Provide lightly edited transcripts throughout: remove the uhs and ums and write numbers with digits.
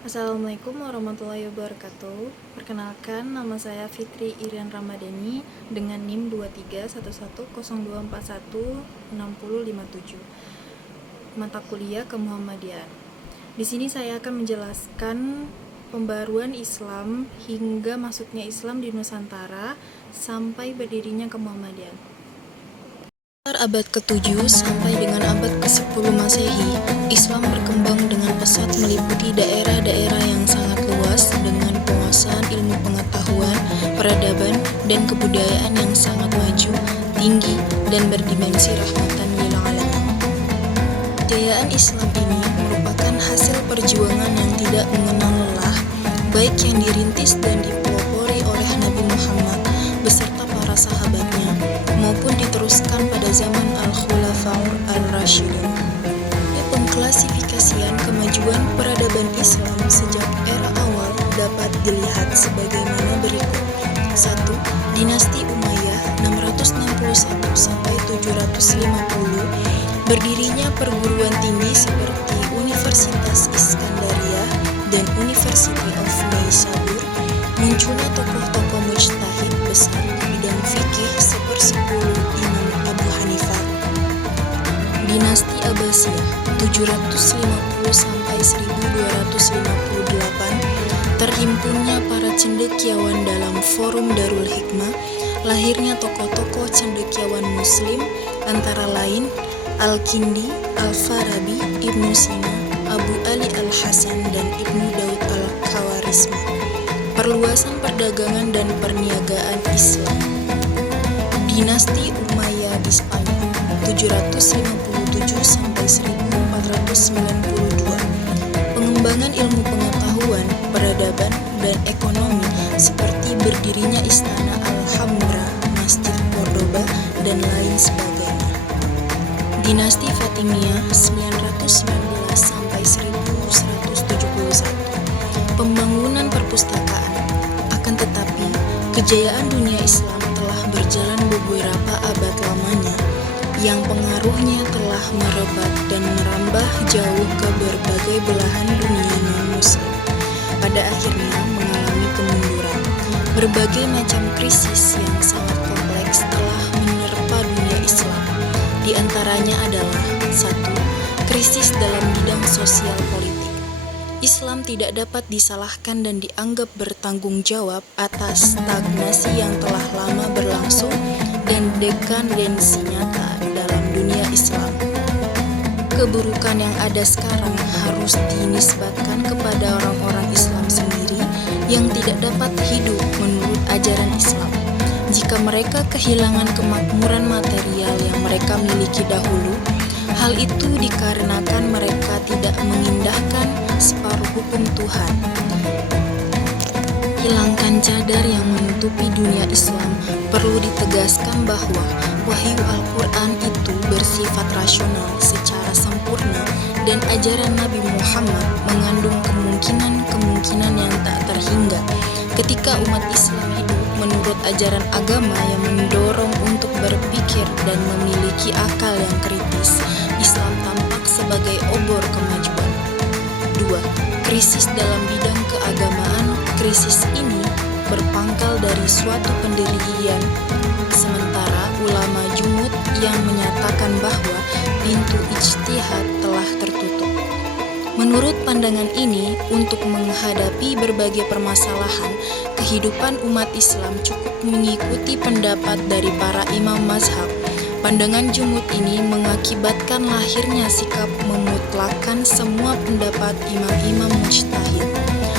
Assalamualaikum warahmatullahi wabarakatuh. Perkenalkan, nama saya Fitri Irian Ramadhani dengan NIM 231102416057. Mata kuliah Kemuhammadiyaan. Di sini saya akan menjelaskan pembaruan Islam hingga masuknya Islam di Nusantara sampai berdirinya Kemuhammadiyaan. Abad ke-7 sampai dengan abad ke-10 Masehi, Islam berkembang dengan pesat meliputi daerah-daerah yang sangat luas dengan penguasaan ilmu pengetahuan, peradaban, dan kebudayaan yang sangat maju, tinggi, dan berdimensi rahmatan lil alamin. Kejayaan Islam ini merupakan hasil perjuangan yang tidak mengenal lelah, baik yang dirintis dan dipelopori oleh Nabi Muhammad beserta para sahabatnya, maupun diteruskan pada zaman Al-Khulafaur Ar-Rasyidun. Pengklasifikasian kemajuan peradaban Islam sejak era awal dapat dilihat sebagaimana berikut. 1. Dinasti Umayyah 661 sampai 750. Berdirinya perguruan tinggi seperti Universitas Iskandaria dan University of Naisabur. Munculnya tokoh-tokoh mujtahid besar di bidang fikih sepersepuluh Imam Abu Hanifah. Dinasti Abbasiyah 750 sampai 1258. Terhimpunnya para cendekiawan dalam forum Darul Hikmah. Lahirnya tokoh-tokoh cendekiawan muslim antara lain Al-Kindi, Al-Farabi, Ibnu Sina, Abu Ali Al-Hasan, dan Ibnu Daud Al-Khawarizmi. Perluasan perdagangan dan perniagaan Islam. Dinasti Umayyah di Spanyol 757 sampai 1492. Pengembangan ilmu pengetahuan, peradaban, dan ekonomi seperti berdirinya Istana Alhambra, Masjid Cordoba, dan lain sebagainya. Dinasti Fatimiyah 919 sampai 1171. Pembangunan perpustakaan. Akan tetapi, kejayaan dunia Islam telah berjalan beberapa abad lamanya, yang pengaruhnya telah merebak dan merambah jauh ke berbagai belahan dunia non-muslim. Pada akhirnya mengalami kemunduran. Berbagai macam krisis yang sangat kompleks telah menerpa dunia Islam. Di antaranya adalah 1. Krisis dalam bidang sosial politik. Islam tidak dapat disalahkan dan dianggap bertanggung jawab atas stagnasi yang telah lama berlangsung dan dekadensi nyata dalam dunia Islam. Keburukan yang ada sekarang harus dinisbatkan kepada orang-orang Islam sendiri yang tidak dapat hidup menurut ajaran Islam. Jika mereka kehilangan kemakmuran material yang mereka miliki dahulu, hal itu dikarenakan mereka tidak mengindahkan separuh hukum Tuhan. Hilangkan cadar yang menutupi dunia Islam. Perlu ditegaskan bahwa wahyu Al-Quran itu bersifat rasional secara sempurna dan ajaran Nabi Muhammad mengandung kemungkinan-kemungkinan yang tak terhingga. Ketika umat Islam hidup menurut ajaran agama yang mendorong untuk berpikir dan memiliki akal yang kritis, Islam tampak sebagai obor kemajuan. 2. Krisis dalam bidang keagamaan. Krisis ini berpangkal dari suatu pendirian sementara ulama jumud yang menyatakan bahwa pintu ijtihad telah tertutup. Menurut pandangan ini, untuk menghadapi berbagai permasalahan, kehidupan umat Islam cukup mengikuti pendapat dari para imam mazhab. Pandangan jumud ini mengakibatkan lahirnya sikap memutlakan semua pendapat imam-imam mujtahid,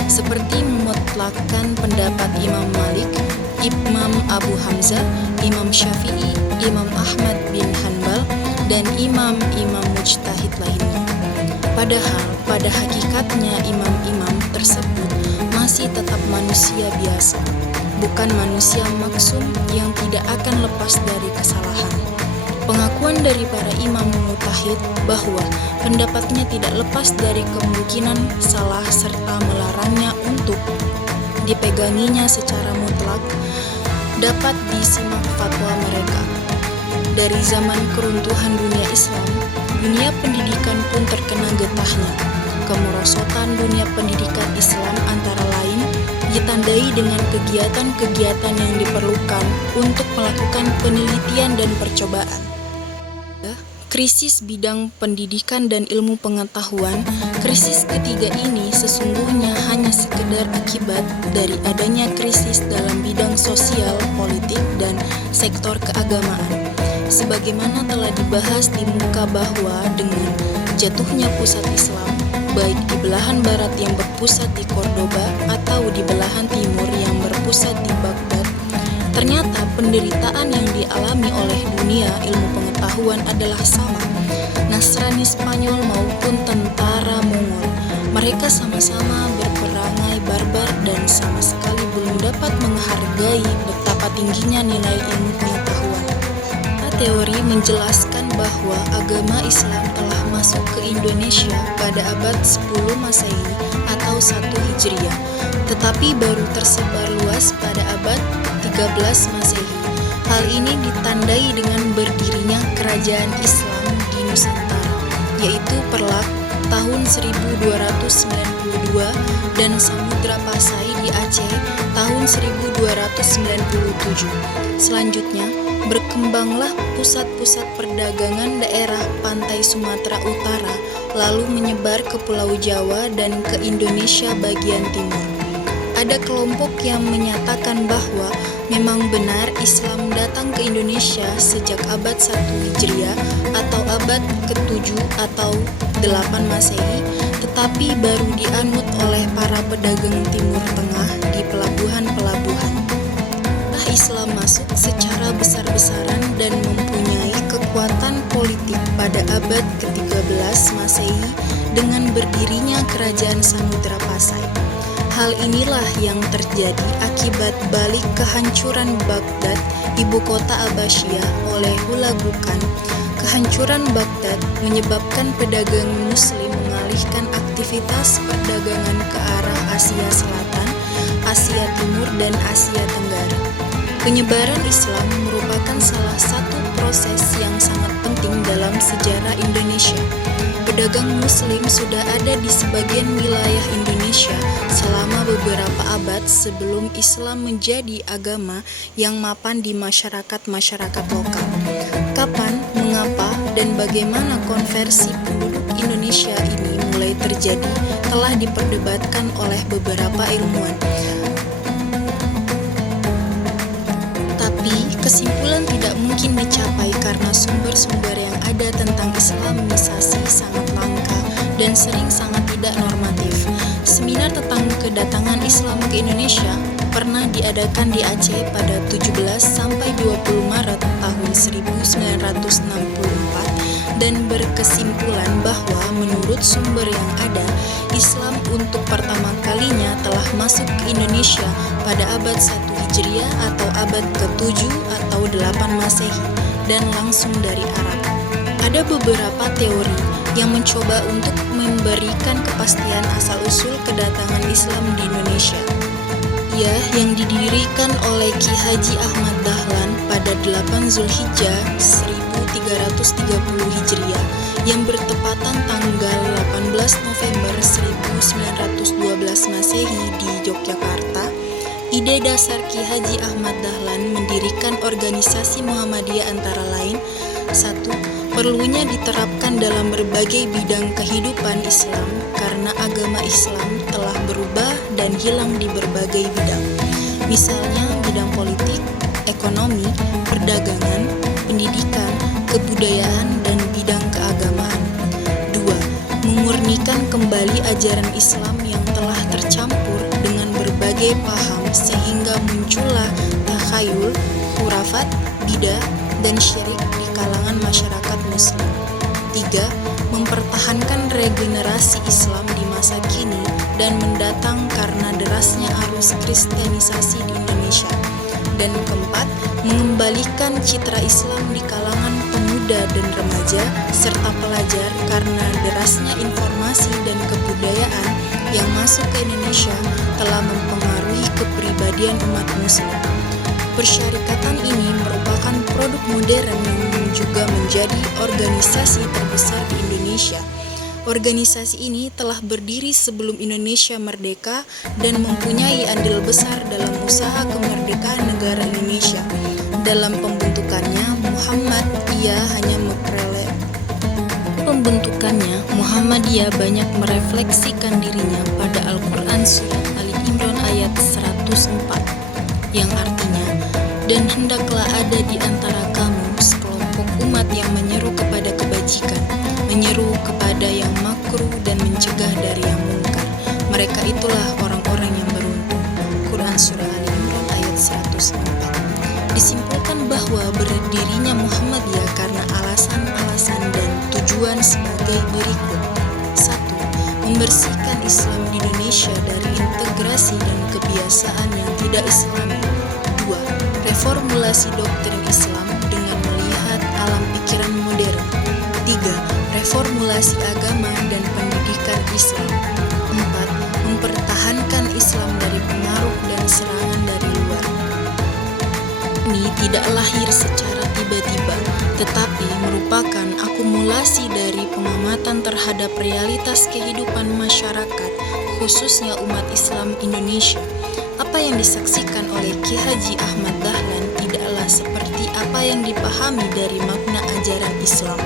seperti memutlakan pendapat Imam Malik, Imam Abu Hamzah, Imam Syafi'i, Imam Ahmad bin Hanbal, dan imam-imam mujtahid lainnya. Padahal pada hakikatnya imam-imam tersebut masih tetap manusia biasa, bukan manusia maksum yang tidak akan lepas dari kesalahan. Pengakuan dari para imam mujtahid bahwa pendapatnya tidak lepas dari kemungkinan salah serta melarangnya untuk dipeganginya secara mutlak dapat disimak fatwa mereka. Dari zaman keruntuhan dunia Islam, dunia pendidikan pun terkena getahnya. kemerosotan dunia pendidikan Islam antara lain ditandai dengan kegiatan-kegiatan yang diperlukan untuk melakukan penelitian dan percobaan. Krisis bidang pendidikan dan ilmu pengetahuan. Krisis ketiga ini sesungguhnya hanya sekedar akibat dari adanya krisis dalam bidang sosial, politik, dan sektor keagamaan. Sebagaimana telah dibahas di muka bahwa dengan jatuhnya pusat Islam, baik di belahan barat yang berpusat di Cordoba atau di belahan timur yang berpusat di Baghdad, ternyata penderitaan yang dialami oleh dunia ilmu pengetahuan adalah sama. Nasrani Spanyol maupun tentara Mongol, mereka sama-sama berperangai barbar dan sama sekali belum dapat menghargai betapa tingginya nilai ilmu pengetahuan. Teori menjelaskan bahwa agama Islam telah masuk ke Indonesia pada abad 10 Masehi atau 1 Hijriah, tetapi baru tersebar luas pada abad 13 Masehi. Hal ini ditandai dengan berdirinya kerajaan Islam di Nusantara, yaitu Perlak tahun 1292 dan Samudra Pasai di Aceh tahun 1297. Selanjutnya, berkembanglah pusat-pusat perdagangan daerah pantai Sumatera Utara, lalu menyebar ke Pulau Jawa dan ke Indonesia bagian timur. Ada kelompok yang menyatakan bahwa memang benar Islam datang ke Indonesia sejak abad 1 Hijriah atau abad ke-7 atau 8 Masehi, tetapi baru dianut oleh para pedagang Timur Tengah di pelabuhan-pelabuhan. Islam masuk secara besar-besaran dan mempunyai kekuatan politik pada abad ke-13 Masehi dengan berdirinya kerajaan Samudra Pasai. Hal inilah yang terjadi akibat balik kehancuran Baghdad, ibu kota Abbasiyah, oleh Hulagu Khan. Kehancuran Baghdad menyebabkan pedagang Muslim mengalihkan aktivitas perdagangan ke arah Asia Selatan, Asia Timur, dan Asia Tenggara. Penyebaran Islam merupakan salah satu proses yang sangat penting dalam sejarah Indonesia. Pedagang Muslim sudah ada di sebagian wilayah Indonesia selama beberapa abad sebelum Islam menjadi agama yang mapan di masyarakat-masyarakat lokal. Kapan, mengapa, dan bagaimana konversi penduduk Indonesia ini mulai terjadi telah diperdebatkan oleh beberapa ilmuwan. Kesimpulan tidak mungkin dicapai karena sumber-sumber yang ada tentang Islamisasi sangat langka dan sering sangat tidak normatif. Seminar tentang kedatangan Islam ke Indonesia pernah diadakan di Aceh pada 17 sampai 20 Maret tahun 1964 dan berkesimpulan bahwa menurut sumber yang ada, Islam untuk pertama kalinya telah masuk ke Indonesia pada abad 1 Hijriah atau abad ke-7 atau 8 Masehi dan langsung dari Arab. Ada beberapa teori yang mencoba untuk memberikan kepastian asal-usul kedatangan Islam di Indonesia. Yang didirikan oleh Ki Haji Ahmad Dahlan pada 8 Zulhijjah 1330 Hijriah yang bertepatan tanggal 18 November 1912 Masehi di Yogyakarta. Ide dasar Ki Haji Ahmad Dahlan mendirikan organisasi Muhammadiyah antara lain: 1. Perlunya diterapkan dalam berbagai bidang kehidupan Islam karena agama Islam telah berubah dan hilang di berbagai bidang. Misalnya bidang politik, ekonomi, perdagangan, pendidikan, kebudayaan, dan bidang keagamaan. 2. Memurnikan kembali ajaran Islam yang telah tercampur dengan berbagai paham sehingga muncullah takhayul, khurafat, bidah, dan syirik di kalangan masyarakat Muslim. 3. Mempertahankan regenerasi Islam di masa kini dan mendatang karena derasnya arus kristenisasi di Indonesia. Dan keempat, mengembalikan citra Islam di kalangan pemuda dan remaja serta pelajar karena derasnya informasi dan kebudayaan yang masuk ke Indonesia telah mempengaruhi kepribadian umat Muslim. Persyarikatan ini merupakan produk modern yang juga menjadi organisasi terbesar di Indonesia. Organisasi ini telah berdiri sebelum Indonesia merdeka dan mempunyai andil besar dalam usaha kemerdekaan negara Indonesia. Dalam pembentukannya, Muhammadiyah banyak merefleksikan dirinya pada Al-Quran Surat Ali Imran ayat 104, yang artinya, "Dan hendaklah ada di antara kamu sekelompok umat yang menyeru kepada kebajikan, menyeru kepada yang makruh dan mencegah dari yang mungkar. Mereka itulah orang-orang yang beruntung." Quran Surah Ali Imran ayat 104. Disimpulkan bahwa berdirinya Muhammadiyah karena alasan-alasan dan tujuan sebagai berikut. 1. Membersihkan Islam di Indonesia dari integrasi dan kebiasaan yang tidak Islami. 2. Reformulasi doktrin Islam dengan melihat alam pikiran modern. 3. Reformulasi agama dan pendidikan Islam. 4. Mempertahankan Islam dari pengaruh dan serangan dari luar. Ini tidak lahir secara tiba-tiba, tetapi merupakan akumulasi dari pengamatan terhadap realitas kehidupan masyarakat, khususnya umat Islam Indonesia. Apa yang disaksikan oleh Ki Haji Ahmad Dahlan tidaklah seperti apa yang dipahami dari makna ajaran Islam.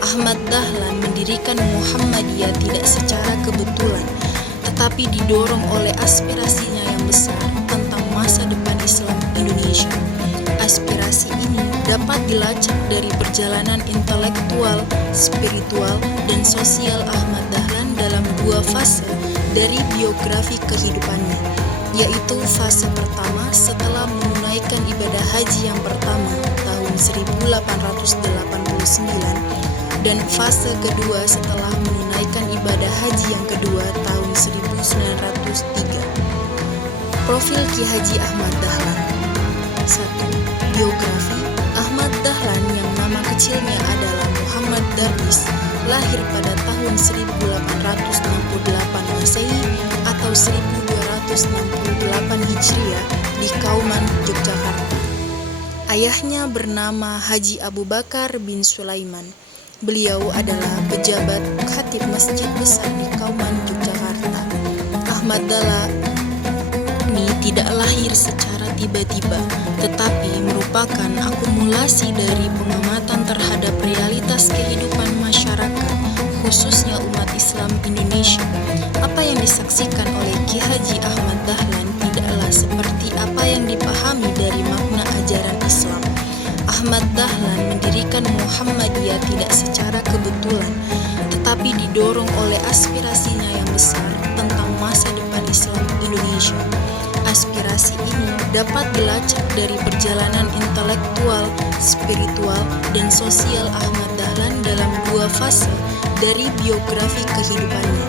Ahmad Dahlan mendirikan Muhammadiyah tidak secara kebetulan, tetapi didorong oleh aspirasinya yang besar tentang masa depan Islam Indonesia. Aspirasi ini dapat dilacak dari perjalanan intelektual, spiritual, dan sosial Ahmad Dahlan dalam dua fase dari biografi kehidupannya, yaitu fase pertama setelah menunaikan ibadah haji yang pertama tahun 1889 dan fase kedua setelah menunaikan ibadah haji yang kedua tahun 1903. Profil Ki Haji Ahmad Dahlan. 1. Biografi. Ahmad Dahlan yang nama kecilnya adalah Muhammad Darwis, lahir pada tahun 1868 Masehi atau 1268 Hijriah di Kauman, Yogyakarta. Ayahnya bernama Haji Abu Bakar bin Sulaiman. Beliau adalah pejabat khatib Masjid Besar di Kauman, Yogyakarta. Ahmad Dahlan ini tidak lahir secara tiba-tiba, tetapi merupakan akumulasi dari pengamatan terhadap realitas kehidupan masyarakat, khususnya umat Islam Indonesia. Apa yang disaksikan oleh Ki Haji Ahmad Dahlan tidaklah seperti apa yang dipahami dari makna ajaran Islam. Ahmad Dahlan mendirikan Muhammadiyah tidak secara kebetulan, tetapi didorong oleh aspirasinya yang besar tentang masa depan Islam Indonesia. Aspirasi ini dapat dilacak dari perjalanan intelektual, spiritual, dan sosial Ahmad Dahlan dalam dua fase dari biografi kehidupannya,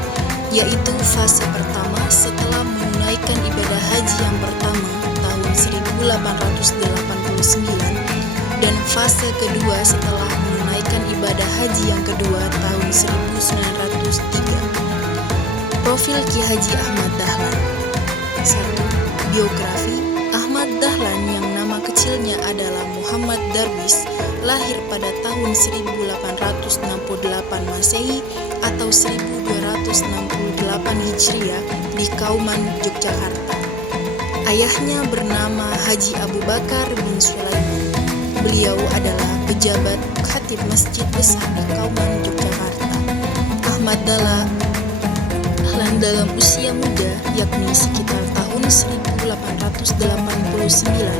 yaitu fase pertama setelah menunaikan ibadah haji yang pertama tahun 1889 dan fase kedua setelah menunaikan ibadah haji yang kedua tahun 1903. Profil Ki Haji Ahmad Dahlan. 1. Biografi. Ahmad Dahlan yang nama kecilnya adalah Muhammad Darwis, lahir pada tahun 1868 Masehi atau 1268 Hijriah di Kauman, Yogyakarta. Ayahnya bernama Haji Abu Bakar bin Sulaiman. Beliau adalah pejabat khatib Masjid Besar di Kauman, Yogyakarta. Ahmad Dahlan dalam usia muda, yakni sekitar tahun 1889,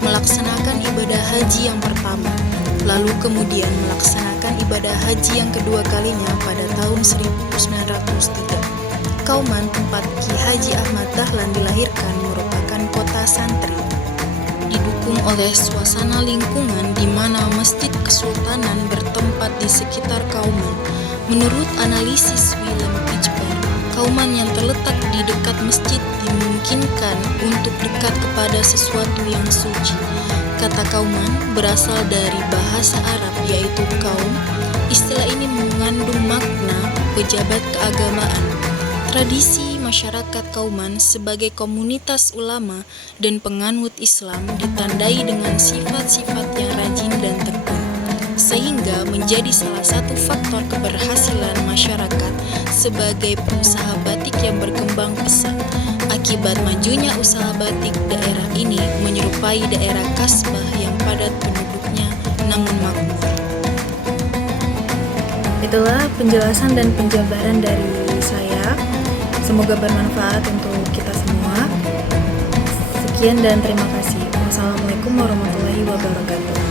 melaksanakan ibadah haji yang pertama, lalu kemudian melaksanakan ibadah haji yang kedua kalinya pada tahun 1903. Kauman, tempat Ki Haji Ahmad Dahlan dilahirkan, merupakan kota santri. Didukung oleh suasana lingkungan di mana Masjid Kesultanan bertempat di sekitar Kauman. Menurut analisis Willem Pijper, Kauman yang terletak di dekat masjid dimungkinkan untuk dekat kepada sesuatu yang suci. Kata Kauman berasal dari bahasa Arab yaitu kaum. Istilah ini mengandung makna pejabat keagamaan. Tradisi masyarakat Kauman sebagai komunitas ulama dan penganut Islam ditandai dengan sifat-sifat yang rajin dan tekun. sehingga menjadi salah satu faktor keberhasilan masyarakat sebagai pengusaha batik yang berkembang pesat. Akibat majunya usaha batik, daerah ini menyerupai daerah kasbah yang padat penduduknya namun makmur. Itulah penjelasan dan penjabaran dari saya. Semoga bermanfaat untuk kita semua. Sekian dan terima kasih. Wassalamualaikum warahmatullahi wabarakatuh.